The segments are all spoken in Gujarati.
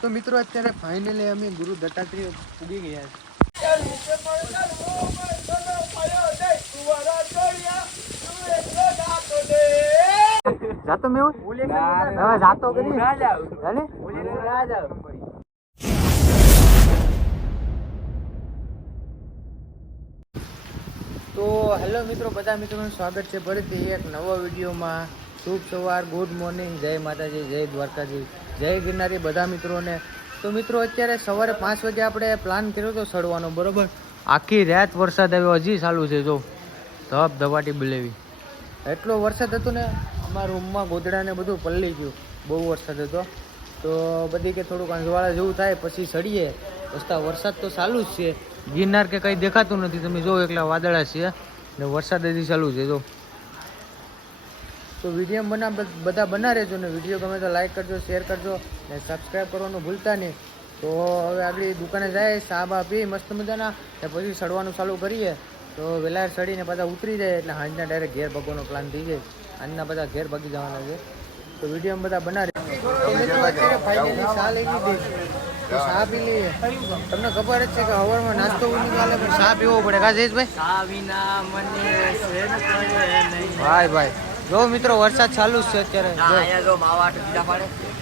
તો મિત્રો અત્યારે ફાઇનલી અમે ગુરુ દત્તાત્રેય પૂગી ગયા છે. જાતો મેં હવે જાતો કરી? તો હેલો મિત્રો બધા મિત્રોનું સ્વાગત છે. ફરીથી એક નવા વિડીયોમાં. શુભ સવાર ગુડ મોર્નિંગ જય માતાજી, જય દ્વારકાજી, જય ગિરનારી બધા મિત્રોને. તો મિત્રો, અત્યારે સવારે પાંચ વાગે આપણે પ્લાન કર્યો હતો સડવાનો, બરોબર? આખી રાત વરસાદ આવ્યો, હજી ચાલુ છે, જો. ધબ ધબાટી બલેવી. એટલો વરસાદ હતો ને, અમારા રૂમમાં ગોદડાને બધું પલળી ગયું. બહુ વરસાદ હતો. તો બધી કે થોડુંક અંજવાળા જેવું થાય, પછી સડીએ. રસ્તા વરસાદ તો ચાલુ જ છે. ગિરનાર કે કંઈ દેખાતું નથી, તમે જો એકલા વાદળા છે ને વરસાદ હજી ચાલુ છે, જો. તો વીડિયો બના બધા બના રહેજો ને વીડિયો ગમે તો લાઈક કરજો શેર કરજો ને સબસ્ક્રાઈબ કરવાનું ભૂલતા નહીં. તો હવે આગળ દુકાને જાય ચા બા પી મસ્ત મજાના. ને પછી સડવાનું ચાલુ કરીએ. તો વહેલા સડીને પાછા ઉતરી જાય એટલે હાંજના ડાયરેક્ટ ઘેર ભગવાનો પ્લાન થઈ જાય. આજના બધા ઘેર ભગી જવાના છે. તો વીડિયો બધા બના રહે ફાઇનલી ચા લઈ લીધી. તો ચા પી લઈએ. તમને ખબર જ છે કે હવારમાં નાસ્તો નીકળે પણ ચા પીવો પડે. કા જયેશભાઈ? ભાઈ ભાઈ. જો મિત્રો વરસાદ ચાલુ જ છે અત્યારે. જો.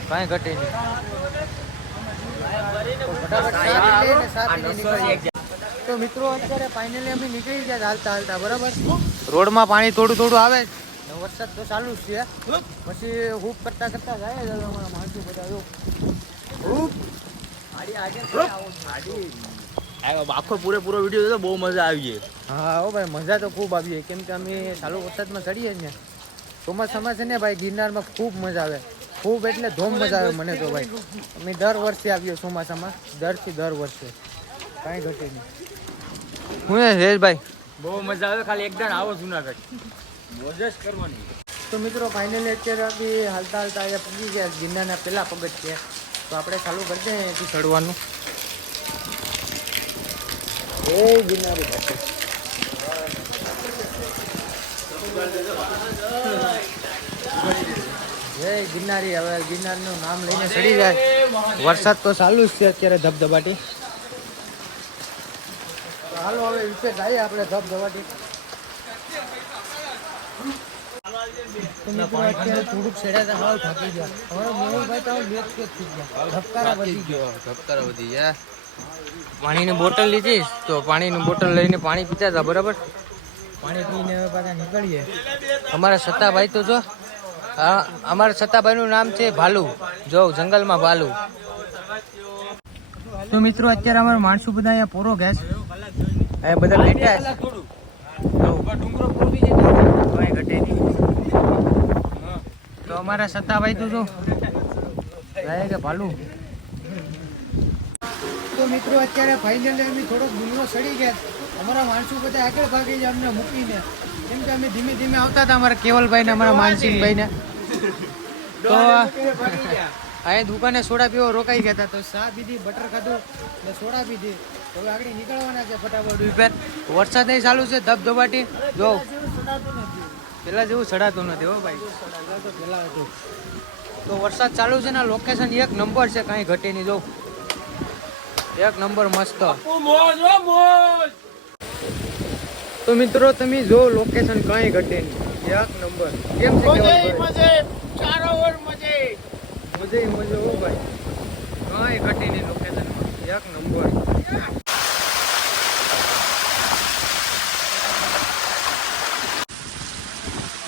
કાંઈ ઘટે નહીં. તો મિત્રો અત્યારે ફાઇનલી અમે નીકળી ગયા હાલતા હાલતા બરાબર? રોડમાં પાણી થોડું થોડું આવે વરસાદ તો ચાલુ જ છે. પછી હૂપ કરતા કરતા જાય જ અમારા માણસો બધા જો. હૂપ. આખો પૂરેપૂરો વીડિયો તો બહુ મજા આવી હા હો ભાઈ મજા તો ખૂબ આવી કેમ કે અમે ચાલુ વરસાદમાં ચડીએ જ ને. ચોમાસામાં છે ને ભાઈ ગિરનારમાં ખૂબ મજા આવે. ખૂબ એટલે ધોમ મજા આવે મને તો ભાઈ. અમે દર વર્ષે આવીએ ચોમાસામાં દરથી દર વર્ષે. કાંઈ ઘટે નહીં. હું ભાઈ બહુ મજા આવે ખાલી એકદમ આવો જુનાગઢ. મોજ જ કરવાની. તો મિત્રો ફાઇનલી અત્યારે બી હાલતા હાલતા અહીંયા પૂગી ગયા ગિરનારના પહેલા પગથ છે તો આપણે ચાલુ કરી દઈએ અહીંથી ચડવાનું. એ ગિરનારી પાસે જય ગિરનારી. હવે ગિરનારનું નામ લઈને ચડી જાય. વરસાદ તો ચાલુ જ છે અત્યારે ધબધબાટી. હાલો હવે વિશે જઈએ આપણે ધબધબાટી. મિત્રો અત્યારે થોડુંક છેડ્યા હાવ થાકી ગયા. હવે મેહુલભાઈ તો લેટ કે થઈ ગયા. ધબકારા વધી ગયા ધબકારા વધી ગયા. પાણીની બોટલ લીધી તો પાણીની બોટલ લઈને પાણી પીતા હતા બરાબર? પાણી પીને પાછા નીકળીએ. અમારા સત્તાભાઈ તો જો અમારા સત્તાભાઈનું નામ છે ભાલુ. જો જંગલમાં ભાલુ. તો મિત્રો અત્યારે અમારા માણસો બધા અહીંયા પૂરો ગેસ અહીંયા બધા બેઠા છે. તો અમારા સત્તાભાઈ તો જો કે ભાલુ. તો મિત્રો અત્યારે ફાઇનલી અમે થોડોક ડુંગરો સડી ગયા અમારા માણસો બધા આગળ ભાગી જાય અમને મૂકીને. કેમ કે અમે ધીમે ધીમે આવતા હતા અમારા કેવલભાઈ ને અમારા માનસિંહભાઈ ને તો અહીંયા દુકાને સોડા પીવો રોકાઈ ગયા હતા. તો ચા પીધી બટર ખાધું ને સોડા પીધી. તો હવે આગળ નીકળવાના છે ફટાફટ. ઉપર વરસાદ નહીં ચાલુ છે ધબધબાટી. જો પેલા જેવું ચડાતું નથી. હો ભાઈ. તો પેલા હતું. તો વરસાદ ચાલુ છે ને લોકેશન એક નંબર છે કાંઈ ઘટે નહીં. જો એક નંબર મસ્ત. મોજ મોજ. તો મિત્રો તમે જો લોકેશન કઈ ઘટે નહીં. એક નંબર કેમ છે મજે મજે ચારો ઓર મજે મજે મજે ઓ ભાઈ. કાંઈ ઘટે નહીં લોકેશનમાં એક નંબર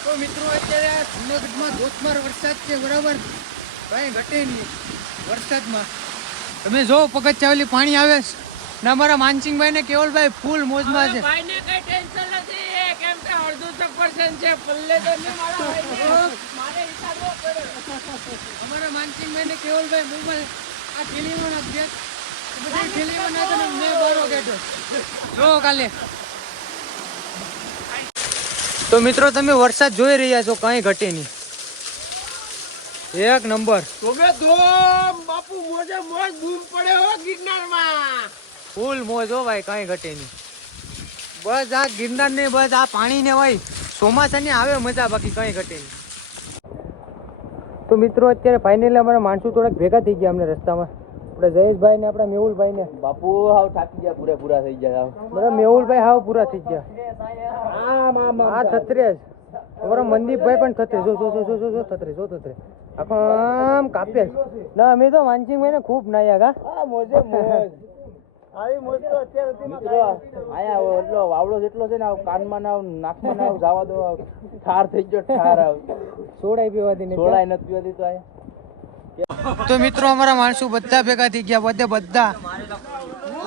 તો મિત્રો અત્યારે આ જુનાગઢમાં ધોધમાર વરસાદ છે બરાબર? કઈ ઘટે નહીં વરસાદમાં. તમે જો પગથિયાવલી પાણી આવે છે. ને અમારા માનસિંહભાઈ ને કેવલભાઈ ફૂલ મોજમાં છે. ભાઈને કઈ ટેન્શન નથી કેમ કે અડધું સફરજન છે પલ્લે તો નહીં મારા મારે વિચારવો પડે અમારા માનસિંહભાઈ ને કેવલભાઈ મોબાઈલ આ થેલીમાં નાખ દે બધી થેલીમાં નાખે ને મેં બારો કેટો જો કાલે. તો મિત્રો તમે વરસાદ જોઈ રહ્યા છો કઈ ઘટે નહીં. એક નંબર. તોમે ધોમ બાપુ મોજે મોજ બૂમ પડે હો ગિરનારમાં. ફૂલ મોજ હો ભાઈ કઈ ઘટે નહીં. બસ આ ગિરનાર ને બસ આ પાણી ને હોય ચોમાસાની આવે મજા બાકી કઈ ઘટે નહીં. તો મિત્રો અત્યારે ફાઇનલી અમારા માણસો થોડાક ભેગા થઈ ગયા અમને રસ્તામાં. આપણે જયેશભાઈ ને આપણા મેહુલભાઈ ને. બાપુ હાવ થાકી ગયા પૂરા થઈ ગયા હાવ. બધા મેહુલભાઈ હાવ પૂરા થઈ ગયા. આ થત્રે જ. અમારો મનદીપભાઈ પણ થત્રે જો જો જો જો જો જો થત્રે જો થત્રે આખો આમ કાપ્યા ના અમે તો માનસિંહભાઈ ને ખૂબ નાયા કા? મોજે મોજ. મિત્રો આયા એટલો વાવડો જેટલો છે ને આવ કાનમાં ના નાકમાં ના જવા દો આવ. ઠાર થઈ ગયો ઠાર આવ. સોડાઈ પીવાથી ને સોડાય નથી પીવાતી તો આય. તો મિત્રો અમારા માણસો બધા ભેગા થઈ ગયા બધે બધા.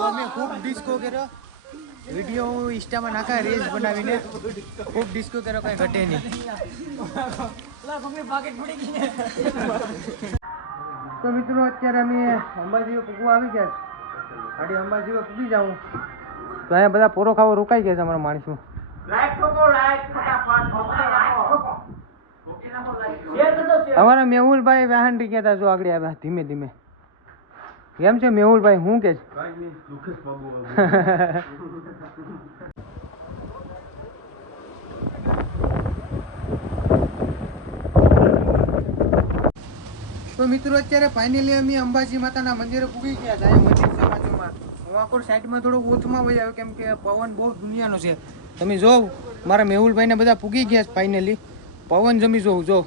અમે ખૂબ ડિસ્કો કર્યો. વીડિયો ઇન્સ્ટામાં નાખા રીલ્સ બનાવીને ખૂબ ડિસ્કો કર્યો કઈ ઘટે નહીં. તો મિત્રો અત્યારે અમે અંબાજી પૂગવા આવી ગયા છે. ગાડી અંબાજીઓ પૂગી જાઉં. તો અહીંયા બધા પોરો ખાવો રોકાઈ ગયા છે અમારા માણસો. અમારા મેહુલભાઈ વાહન કેતા ગયા હતા જો આગળ આવ્યા ધીમે ધીમે. કેમ છે મેહુલભાઈ હું કે છે? તો મિત્રો અત્યારે ફાઇનલી અમે અંબાજી માતાના મંદિરે પૂગી ગયા અહીંયા મંદિર છે બાજુમાં સાઈડમાં થોડો ઓછમાં વહી આવ્યો કેમ કે પવન બહુ દુનિયાનો છે. તમે જો મારા મેહુલભાઈને બધા પૂગી ગયા છે ફાઇનલી પવન જમી જોઉં જો.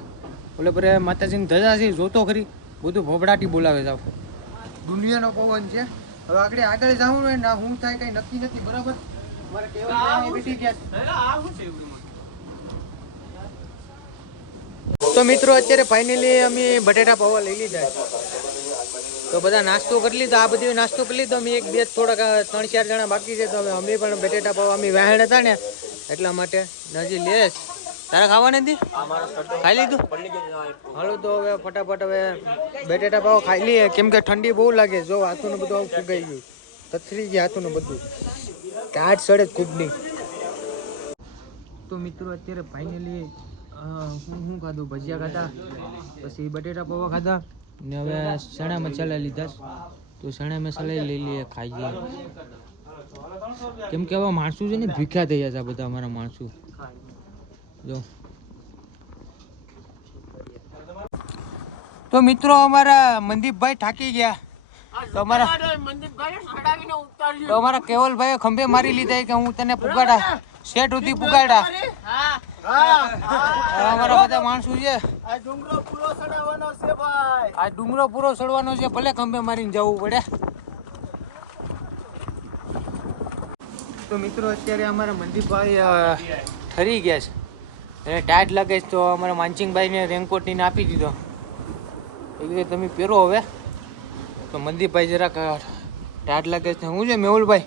એટલે પર માતાજીની ધજા છે જોતો ખરી. બધું ભભડાટી બોલાવે જાવ દુનિયાનો પવન છે. હવે આગળ આગળ જવું હોય ના હું થાય કંઈ નક્કી નથી બરાબર? મારે કેવલ બેઠી ગયા છે. તો મિત્રો, અત્યારે ફાઇનલી અમે બટેટા પૌવા લઈ લીધા તો બધા નાસ્તો કરી લીધો. આ બધી નાસ્તો કરી લીધો. અમે એક બે, થોડાક ત્રણ, ચાર જણા બાકી છે. તો અમે પણ બટેટા પૌવા, અમે વહેણ હતા ને, એટલા માટે નજી લેસ તારે ખાવા નથી ખાઈ લીધું? હાલો તો હવે ફટાફટ હવે બટેટા પાવ ખાઈ લઈએ. કેમ કે ઠંડી બહુ લાગે. જો હાથું બધું આવું ફૂગાઈ ગયું. તથરી ગયા હાથું બધું. કાટ સડે જ નહીં. તો મિત્રો, અત્યારે ફાઇનલી હું શું ખાધું? ભજીયા ખાધા, પછી બટેટા પૌવા ખાધા, ને હવે ચણા મસાલા લીધા. તો ચણા મસાલા લઈ લઈએ, ખાઈએ. કેમ કે હવે માણસો છે ને ભીખ્યા થઈ જશે બધા અમારા માણસો. જો. તો મિત્રો, અમારા મનદીપભાઈ થાકી ગયા. તો અમારા તો અમારા ખંભે મારી લીધા કે હું તને પુગાડા, શેઠ સુધી પુગાડા. અમારા બધા માણસો છે. આ ડુંગરો પૂરો ચડવાનો છે ભલે ખંભે મારીને જવું પડે. તો મિત્રો અત્યારે અમારા મનદીપભાઈ ઠરી ગયા છે. એને ટાઈટ લાગે છે તો અમારા માનસિંગભાઈને રેનકોટ ને આપી દીધો. એ રીતે તમે પહેરો હવે. તો મનદીપભાઈ જરાક અ, લાગે છે. હું છે મેહુલભાઈ?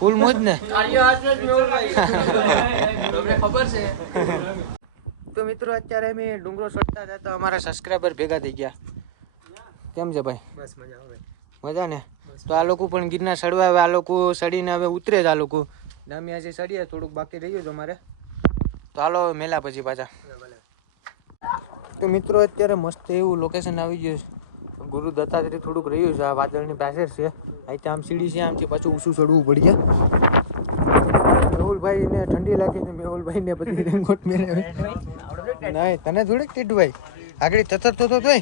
ફૂલ મોજ ને? તો મિત્રો અત્યારે અમે ડુંગરો ચડતા હતા તો અમારા સબસ્ક્રાઈબર ભેગા થઈ ગયા. કેમ છે ભાઈ? બસ મજા આવે મજા ને? તો આ લોકો પણ ગિરનાર સડવા આવે આ લોકો સડીને હવે ઉતરે જ આ લોકો. અમે આજે સડીએ થોડુંક બાકી રહ્યું છે અમારે. તો હાલો મેલા પછી પાછા. તો મિત્રો અત્યારે મસ્ત એવું લોકેશન આવી ગયું છે. ગુરુ દત્તાત્રી થોડુંક રહ્યું છે આ વાદળની પાસે જ છે અહીંથી આમ સીડી છે આમથી પાછું ઊંચું ચડવું પડી. મેહુલભાઈ ને ઠંડી લાગી છે મેહુલભાઈ ને બધી રેનકોટ મેળવે નહીં તને થોડીક ટીટભાઈ આગળ તતર તો તોય.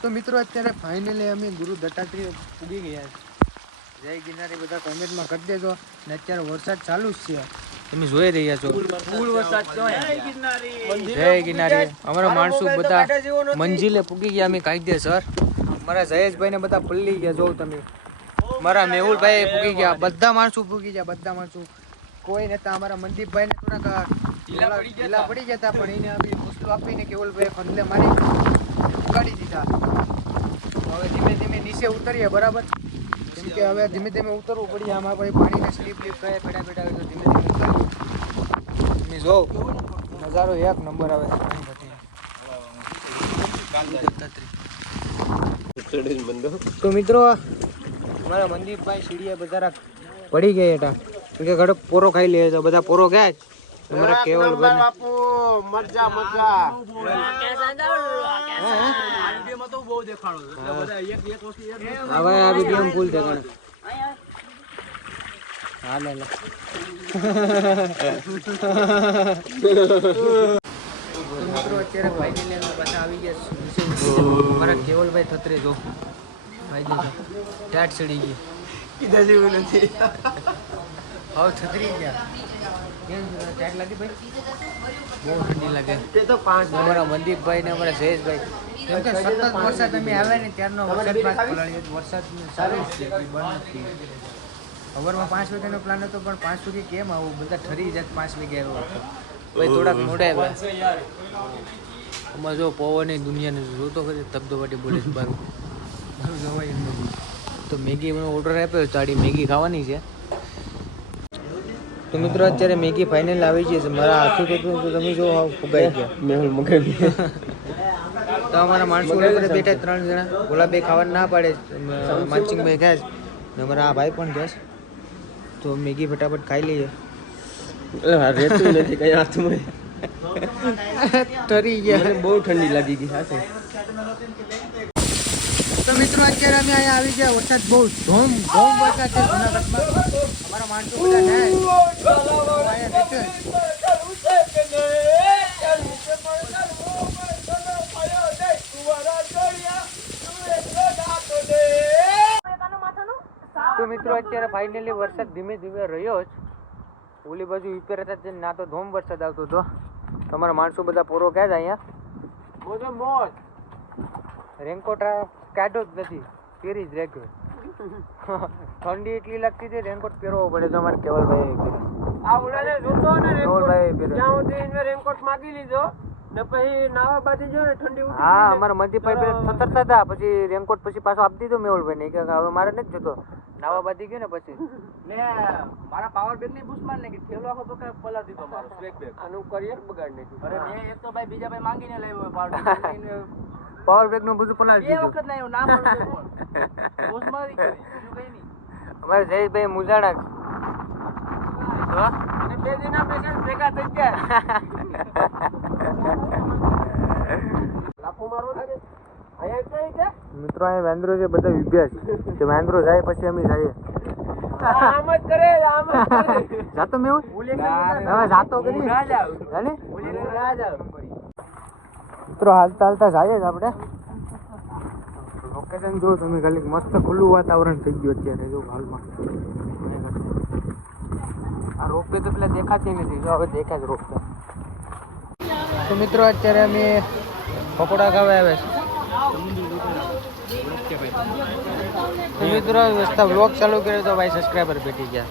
તો મિત્રો અત્યારે ફાઇનલી અમે ગુરુ દત્તાત્રેય પૂગી ગયા છે. જય ગિરનારી બધા કોમેન્ટમાં કરી દેજો. ને અત્યારે વરસાદ ચાલુ જ છે. તમે જોઈ રહ્યા છો. જય ગિરનારી. અમારા માણસો બધા મંજિલે પૂગી ગયા અમે કાયદેસર. મારા જયેશભાઈ ને બધા પલ્લી ગયા જોઉં તમે. મારા મેહુલભાઈ પૂગી ગયા બધા માણસો પૂગી ગયા બધા માણસો. કોઈ નતા અમારા મનદીપભાઈ ને થોડાક ઢીલા પડી ગયા હતા પણ એને અમે હોસલો આપીને કેવલભાઈ ફંદલે મારી ઉગાડી દીધા. હવે ધીમે ધીમે નીચે ઉતરીએ બરાબર? કેમ કે હવે ધીમે ધીમે ઉતરવું પડી આમાં ભાઈ પાણીને સ્લીપ લીપ કરે પેડા પેડા તો ધીમે ધીમે ઉતરવું. તમે જો નજારો એક નંબર આવે તો મિત્રો મારા મનદીપભાઈ સીડીએ બધા પડી ગયા હતા. કે ઘડો પોરો ખાઈ લે તો બધા પોરો ગયા જ. તમારા કેવલ હવે આ વીડિયો ફૂલ છે ગણે હા લે લે. મિત્રો અત્યારે ફાઇનલી અમે પાછા આવી ગયા છે કેવલભાઈ થત્રે જો. ભાઈ જો ટાટ ચડી ગઈ. કીધા જેવું નથી. હવે છત્રી ગયા. કેમ ટાટ લાગી ભાઈ? બહુ ઠંડી લાગે. તે તો પાંચ અમારા મનદીપભાઈ ને અમારા જયેશભાઈ. કેમ કે સતત વરસાદ અમે આવ્યા ને ત્યારનો વરસાદ પલાળી વરસાદ છે બંધ નથી. સવારમાં પાંચ વાગ્યાનો પ્લાન હતો પણ પાંચ વાગે કેમ આવું? બધા ઠરી જાત પાંચ વાગે આવ્યો હતો ભાઈ થોડાક મોડા આવ્યા. આમાં જો પવન દુનિયાને જોતો ખરી ધબધબાટી બોલે છે બારું. બારું જવાય એમ તો મેગી ઓર્ડર આપ્યો તાડી મેગી ખાવાની છે. તો મિત્રો અત્યારે મેગી ફાઇનલ આવી છે. મારા હાથું તો તમે જો ફુગાઈ ગયા. મેહુલ મગાવી તો અમારા માણસો ઉપર બેઠા ત્રણ જણા. બે ખાવા ના પાડે. માનસિંગ ભાઈ ખાય છે. ને અમારા આ ભાઈ પણ ખાય તો મેગી ફટાફટ ખાઈ લઈએ. રેતું નથી કઈ હાથમાં તરી ગયા. બહુ ઠંડી લાગી ગઈ સાથે તો મિત્રો અત્યારે અમે અહીંયા આવી ગયા. વરસાદ બહુ ધોમ ધોમ વરસાદ છે જુનાગઢમાં. અમારા માણસો બધા જાય અહીંયા બેઠે તો મિત્રો અત્યારે ફાઇનલી વરસાદ ધીમે ધીમે રહ્યો જ. ઓલી બાજુ વિપેર હતા તે ના તો ધોમ વરસાદ આવતો હતો. તમારા માણસો બધા પૂરો ક્યાં છે અહીંયા? મોજો મોજ. રેનકોટ કાઢો જ નથી પહેરી જ રાખ્યો. ઠંડી એટલી લાગતી હતી રેનકોટ પહેરવો પડે તો અમારે કેવલભાઈ કેવલભાઈ રેનકોટ માગી લીધો. ને પછી નાવા જો ને ઠંડી ઉડી હા અમારા મનદીપભાઈ પેલા થતરતા હતા પછી રેનકોટ પછી પાછો આપી દીધો મેહુલભાઈ ને કે હવે મારે નથી જોતો. નાવા બાંધી ગયો ને પછી. ને મારા પાવર બેગની કે થેલો આખો તો કઈ પલાળ દીધો મારો બેગ આનું કરિયર બગાડ નાખ્યું અરે મેં એક તો ભાઈ બીજા ભાઈ માંગીને લાવ્યો પાવર પાવર બેગનું બધું પલાળી બે વખત લાવ્યો ના કરી બીજું કઈ નહીં. અમારે જયેશભાઈ મુજાણા. બે દિના ભેગા થઈ ગયા. લાફો મારવો મિત્રો અહીંયા વાંદરો છે બધા ઉભ્યા છે. તે વાંદરો જાય પછી અમે જઈએ. આમ જ કરે આમ જ કરે. જાતો મેં હવે જાતો કરી? મિત્રો હાલતા હાલતા જાય જ આપણે. લોકેશન જો તમે ખાલી. મસ્ત ખુલ્લું વાતાવરણ થઈ ગયું અત્યારે જો હાલમાં. આ રોપવે તો પેલા દેખાતી નથી. જો હવે દેખાય છે રોપવે. તો મિત્રો અત્યારે અમે પકોડા ખાવા આવ્યા છે તો મિત્રો વ્લોગ ચાલુ કર્યો તો ભાઈ સબસ્ક્રાઈબર બેઠી ગયા.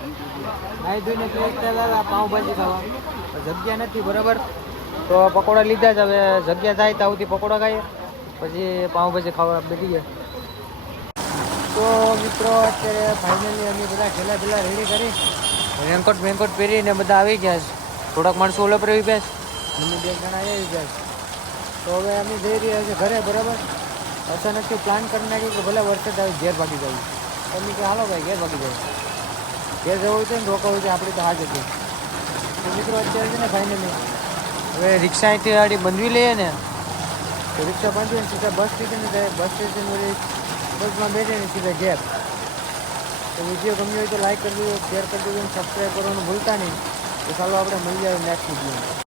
ભાઈ ધોઈને થયેલા પાઉંભાજી ખાવા. જગ્યા નથી બરાબર? તો પકોડા લીધા જ. હવે જગ્યા થાય ત્યાં સુધી પકોડા ખાઈએ. પછી પાઉંભાજી ખાવા બેઠી ગયા. તો મિત્રો અત્યારે ફાઇનલી અમે બધા ઠેલા ઠેલા રેડી કરી. રેનકોટ વેનકોટ પહેરીને બધા આવી ગયા છે. થોડાક માણસો ઓલા પર ગયા છે. અમે બે જણા આવી ગયા છે. તો હવે અમે જઈ રહ્યા છીએ ઘરે, બરાબર? અચાનકથી પ્લાન કરી નાખ્યું કે ભલે વરસાદ આવે, ઘેર ભાગી જવું. તમે કે, હાલો ભાઈ, ઘેર ભાગી જવું. ઘેર જવું હોય તો ને રોકાવું છે, આપણી તો હા જગ્યાએ તો મિત્રો, અત્યારે છે ને ફાઇનલી હવે રિક્ષા અહીંથી ગાડી બંધવી લઈએ ને, તો રિક્ષા બાંધીને સીધા બસ સ્ટેશન જાય. બસ સ્ટેશન બસમાં બેસીને સીધા ઘેર. તો વીડિયો ગમ્યો હોય તો લાઈક કરી દેજો શેર કરી દેજો અને સબસ્ક્રાઈબ કરવાનું ભૂલતા નહીં. તો ચાલો આપણે મળી જાય નેક્સ્ટ વીડિયો